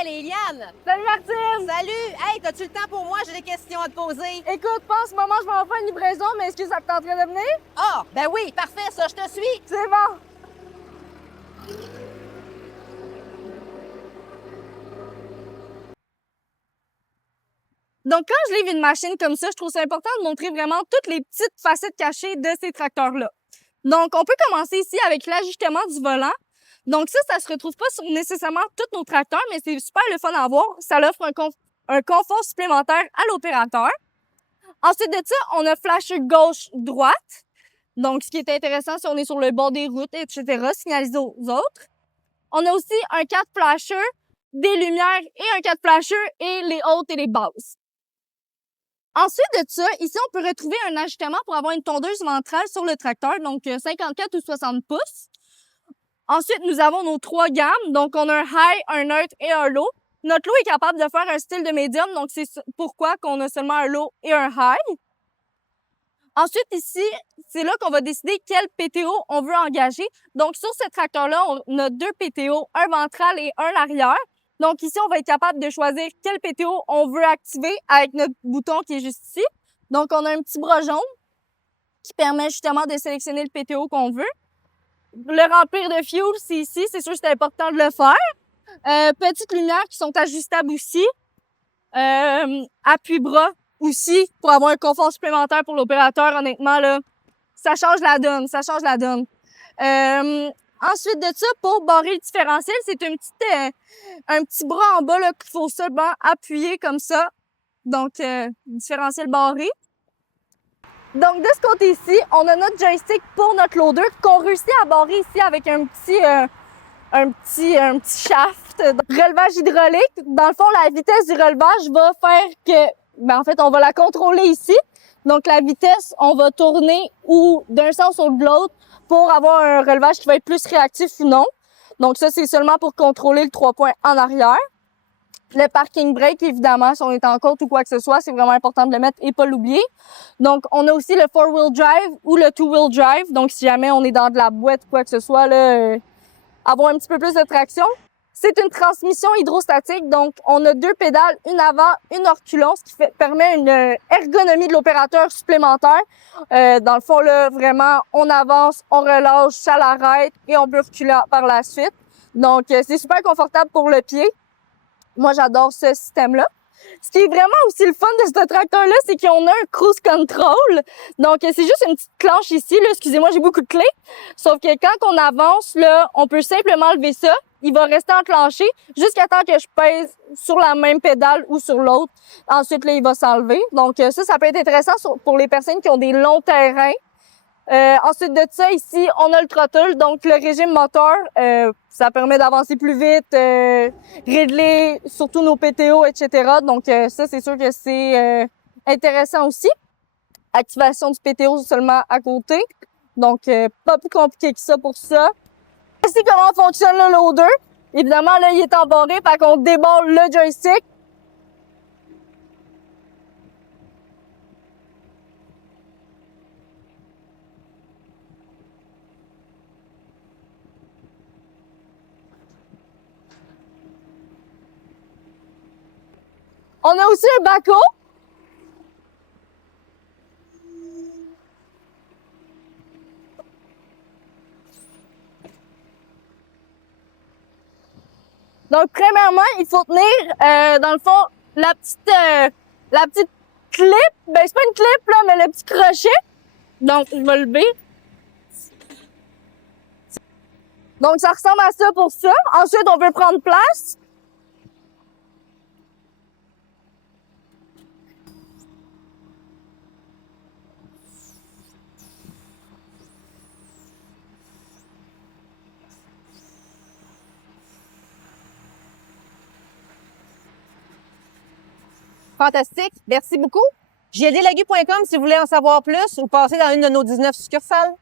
Hey, les Liane! Salut Martine! Salut! Hey, t'as-tu le temps pour moi? J'ai des questions à te poser. Écoute, pas en ce moment, je vais en faire une livraison, mais est-ce que ça te tenterait de venir? Ah, ben oui, parfait, ça, je te suis. C'est bon! Donc, quand je livre une machine comme ça, je trouve ça important de montrer vraiment toutes les petites facettes cachées de ces tracteurs-là. Donc, on peut commencer ici avec l'ajustement du volant. Donc ça se retrouve pas sur nécessairement tous nos tracteurs, mais c'est super le fun à voir. Ça offre un confort supplémentaire à l'opérateur. Ensuite de ça, on a flasher gauche-droite. Donc, ce qui est intéressant si on est sur le bord des routes, etc., signaliser aux autres. On a aussi un 4 flasher, des lumières et un 4 flasher et les hautes et les basses. Ensuite de ça, ici, on peut retrouver un ajustement pour avoir une tondeuse ventrale sur le tracteur, donc 54 ou 60 pouces. Ensuite, nous avons nos 3 gammes, donc on a un high, un neutre et un low. Notre low est capable de faire un style de médium, donc c'est pourquoi qu'on a seulement un low et un high. Ensuite, ici, c'est là qu'on va décider quel PTO on veut engager. Donc, sur ce tracteur-là, on a 2 PTO, un ventral et un arrière. Donc, ici, on va être capable de choisir quel PTO on veut activer avec notre bouton qui est juste ici. Donc, on a un petit bras jaune qui permet justement de sélectionner le PTO qu'on veut. Le remplir de fuel, c'est ici. C'est sûr que c'est important de le faire. Petites lumières qui sont ajustables aussi. Appuie-bras aussi pour avoir un confort supplémentaire pour l'opérateur. Honnêtement, là, ça change la donne. Ensuite de ça, pour barrer le différentiel, c'est un petit bras en bas là qu'il faut seulement appuyer comme ça. Donc, différentiel barré. Donc, de ce côté-ci, on a notre joystick pour notre loader qu'on réussit à barrer ici avec un petit shaft de relevage hydraulique. Dans le fond, la vitesse du relevage va faire que, en fait, on va la contrôler ici. Donc, la vitesse, on va tourner ou d'un sens ou de l'autre pour avoir un relevage qui va être plus réactif ou non. Donc, ça, c'est seulement pour contrôler le 3 points en arrière. Le parking brake, évidemment, si on est en côte ou quoi que ce soit, c'est vraiment important de le mettre et pas l'oublier. Donc, on a aussi le 4-wheel drive ou le 2-wheel drive. Donc, si jamais on est dans de la boîte ou quoi que ce soit, là, avoir un petit peu plus de traction. C'est une transmission hydrostatique, donc on a 2 pédales, une avant, une reculons, ce qui permet une ergonomie de l'opérateur supplémentaire. Dans le fond, là, vraiment, on avance, on relâche, ça l'arrête et on peut reculer par la suite. Donc, c'est super confortable pour le pied. Moi, j'adore ce système-là. Ce qui est vraiment aussi le fun de ce tracteur-là, c'est qu'on a un cruise control. Donc, c'est juste une petite clenche ici. Là, excusez-moi, j'ai beaucoup de clés. Sauf que quand on avance, là, on peut simplement lever ça. Il va rester enclenché jusqu'à temps que je pèse sur la même pédale ou sur l'autre. Ensuite, là, il va s'enlever. Donc, ça peut être intéressant pour les personnes qui ont des longs terrains. Ensuite de ça, ici, on a le throttle, donc le régime moteur, ça permet d'avancer plus vite, régler surtout nos PTO, etc. Donc ça, c'est sûr que c'est intéressant aussi. Activation du PTO seulement à côté, donc pas plus compliqué que ça pour ça. Voici comment fonctionne le loader. Évidemment, là, il est embarré, fait qu'on débarre le joystick. On a aussi un backhoe. Donc, premièrement, il faut tenir, dans le fond, la petite clip. Ben, c'est pas une clip, là, mais le petit crochet. Donc, je vais lever. Donc, ça ressemble à ça pour ça. Ensuite, on peut prendre place. Fantastique, merci beaucoup. JLDlagu.com si vous voulez en savoir plus ou passer dans une de nos 19 succursales.